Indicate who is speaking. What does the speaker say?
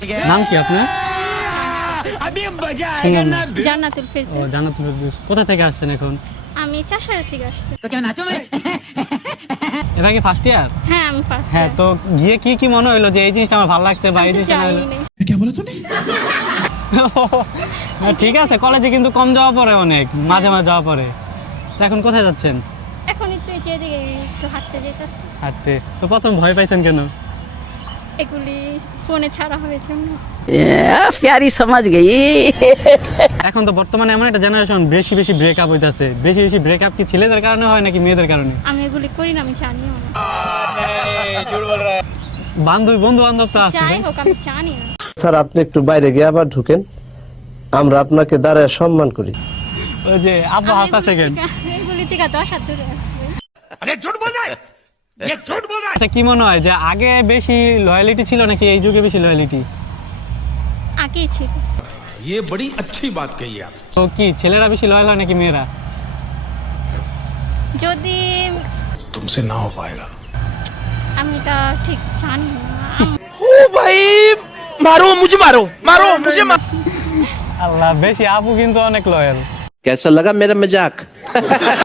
Speaker 1: নাম কি আপনার?
Speaker 2: জান্নাতুল
Speaker 1: ও
Speaker 2: ফেরদৌস।
Speaker 1: জান্নাতুল ফেরদৌস। কোথা থেকে আসছেন এখন?
Speaker 2: আমি চাষারা থেকে আসছি।
Speaker 1: এটা কি ফার্স্ট ইয়ার?
Speaker 2: হ্যাঁ, আমি ফার্স্ট
Speaker 1: হ্যাঁ, তো গিয়ে কি কি মনে হলো যে এই জিনিসটা আমার ভালো লাগছে বা এই জিনিসটা না হলো? ঠিক আছে, কলেজে কিন্তু কম যাওয়া পড়ে, অনেক মাঝে মাঝে যাওয়া পড়ে। তো এখন কোথায় যাচ্ছেন?
Speaker 2: এখন একটু এই যে এদিকে একটু হাঁটতে যেতেছি।
Speaker 1: হাঁটতে। তো প্রথম ভয় পাইছেন কেন?
Speaker 2: এগুলি ফোনে ছাড়া হয়েছে না।
Speaker 3: प्यारी समझ गई।
Speaker 1: এখন তো বর্তমানে এমন একটা জেনারেশন, বেশি বেশি ব্রেকআপ হইতাছে। বেশি বেশি ব্রেকআপ কি ছেলেদের কারণে হয় নাকি মেয়েদের কারণে?
Speaker 2: আমি এগুলি করি না, আমি জানিও না।
Speaker 1: বন্ধু বান্ধব তো আছে।
Speaker 2: যাই হোক, আমি জানি না।
Speaker 4: স্যার আপনি একটু বাইরে গিয়ে আবার ঢুকেন, আমরা আপনাকে দাঁড়ায় সম্মান করি।
Speaker 1: ওই যে আপু হাসতাছে কেন?
Speaker 2: এগুলি থেকে 10 হাত দূরে আসবে।
Speaker 1: আচ্ছা, কি মনে হয় যে আগে বেশি লয়ালিটি ছিল নাকি এই যুগে বেশি লয়ালিটি?
Speaker 2: আগেই ছিল।
Speaker 5: ये बड़ी अच्छी बात कही आप।
Speaker 1: তো কি ছেলেরা বেশি লয়াল হয় নাকি মেয়েরা?
Speaker 2: যদি
Speaker 5: तुमसे ना हो पाएगा।
Speaker 2: আমি তা ঠিক জানি না।
Speaker 5: ओ भाई मारो मुझे, मारो मुझे।
Speaker 1: আল্লাহ, বেশি আপু কিন্তু অনেক লয়াল।
Speaker 4: कैसा लगा मेरा मजाक?